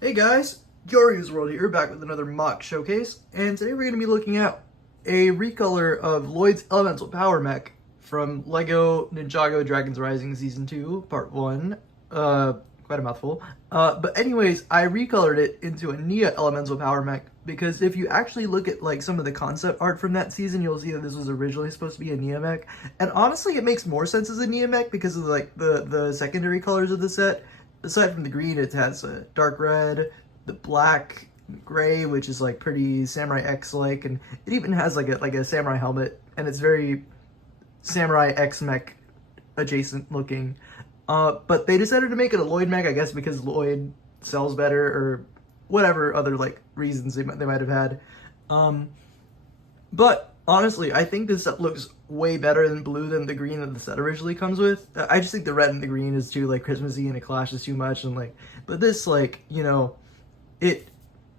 Hey guys, Jory's World here, back with another mock showcase, and today we're going to be looking at a recolor of Lloyd's Elemental Power Mech from LEGO Ninjago Dragons Rising Season 2, Part 1. Quite a mouthful. But anyways, I recolored it into a Nia Elemental Power Mech, because if you actually look at like some of the concept art from that season, you'll see that this was originally supposed to be a Nia mech, and honestly it makes more sense as a Nia mech because of like the secondary colors of the set. Aside from the green, it has a dark red, the black, gray, which is like pretty Samurai X like, and it even has like a samurai helmet, and it's very Samurai X mech adjacent looking. But they decided to make it a Lloyd mech, I guess because Lloyd sells better or whatever other like reasons they might have had. But honestly, I think this set looks way better than blue than the green that the set originally comes with. I just think the red and the green is too like Christmassy and it clashes too much, and like, but this like, it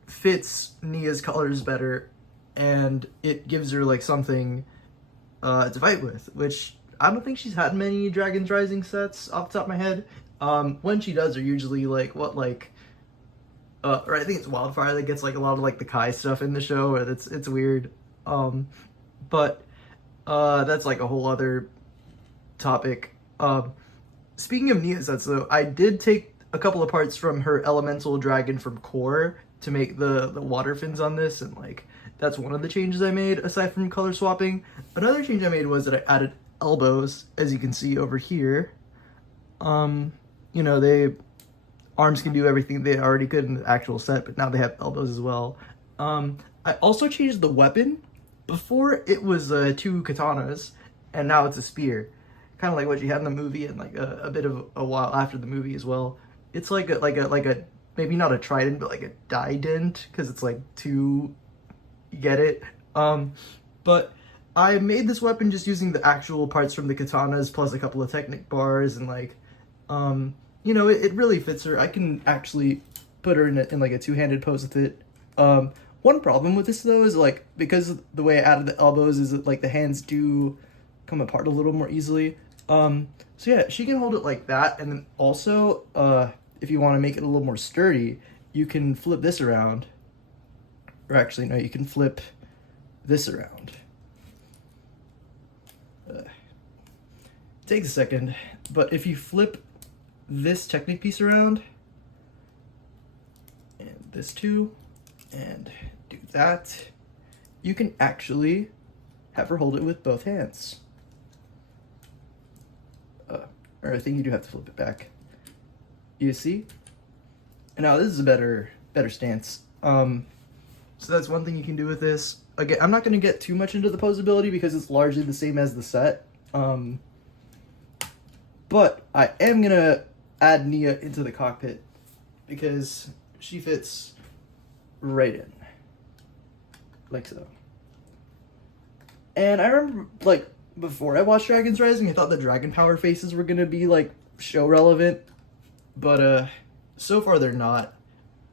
fits Nia's colors better, and it gives her like something to fight with, which I don't think she's had many Dragons Rising sets off the top of my head. When she does, are usually like or I think it's Wildfire that gets like a lot of like the Kai stuff in the show, or it's weird. But that's like a whole other topic. Speaking of Nia sets though, I did take a couple of parts from her Elemental Dragon from Core to make the water fins on this, and like that's one of the changes I made aside from color swapping. Another change I made was that I added elbows, as you can see over here. They arms can do everything they already could in the actual set, but now they have elbows as well. I also changed the weapon. Before it was two katanas, and now it's a spear, kind of like what you had in the movie, and like a bit of a while after the movie as well. It's like a maybe not a trident, but like a dident, because it's like two. You get it? But I made this weapon just using the actual parts from the katanas plus a couple of Technic bars, and like, it really fits her. I can actually put her in like a two-handed pose with it. One problem with this though is like, because the way I added the elbows is that like the hands do come apart a little more easily. So yeah, she can hold it like that, and then also if you want to make it a little more sturdy, you can flip this around. Or actually no, you can flip this around. Takes a second, but if you flip this Technic piece around, and this too, and do that, you can actually have her hold it with both hands. Or I think you do have to flip it back. You see? And now this is a better stance. So that's one thing you can do with this. Again, I'm not going to get too much into the posability because it's largely the same as the set. But I am going to add Nia into the cockpit because she fits right in. Like so. And I remember, like, before I watched Dragons Rising, I thought the Dragon Power faces were gonna be, like, show relevant. But, so far they're not.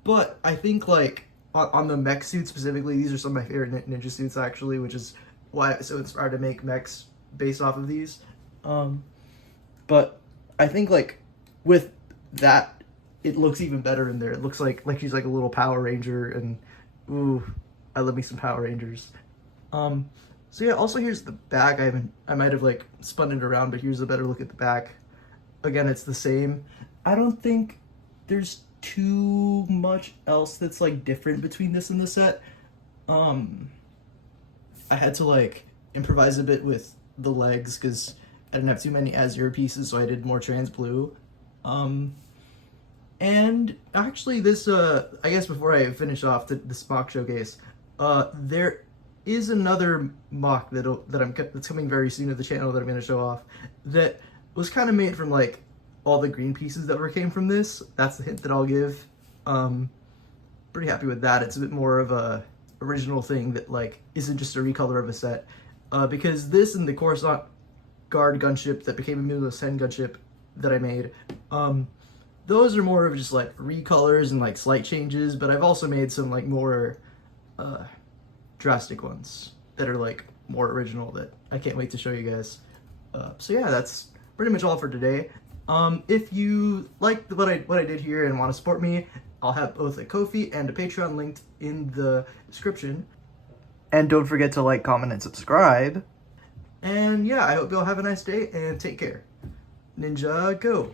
But I think, like, on the mech suit specifically, these are some of my favorite ninja suits, actually, which is why I'm so inspired to make mechs based off of these. But I think, like, with that, it looks even better in there. It looks like she's like a little Power Ranger, and ooh, I love me some Power Rangers. So yeah, also here's the back. I might have like spun it around, but here's a better look at the back. Again, it's the same. I don't think there's too much else that's like different between this and the set. I had to like improvise a bit with the legs because I didn't have too many azure pieces, so I did more trans blue. And actually this, I guess before I finish off this mock showcase, there is another mock that's coming very soon to the channel that I'm going to show off that was kind of made from like all the green pieces that came from this. That's the hint that I'll give. Pretty happy with that. It's a bit more of a original thing that like isn't just a recolor of a set, because this and the Coruscant Guard gunship that became a Milo 10 gunship that I made, those are more of just like recolors and like slight changes, but I've also made some like more drastic ones that are like more original that I can't wait to show you guys. So yeah, that's pretty much all for today. If you like what I did here and want to support me, I'll have both a Ko-fi and a Patreon linked in the description. And don't forget to like, comment, and subscribe. And yeah, I hope you all have a nice day and take care. Ninjago.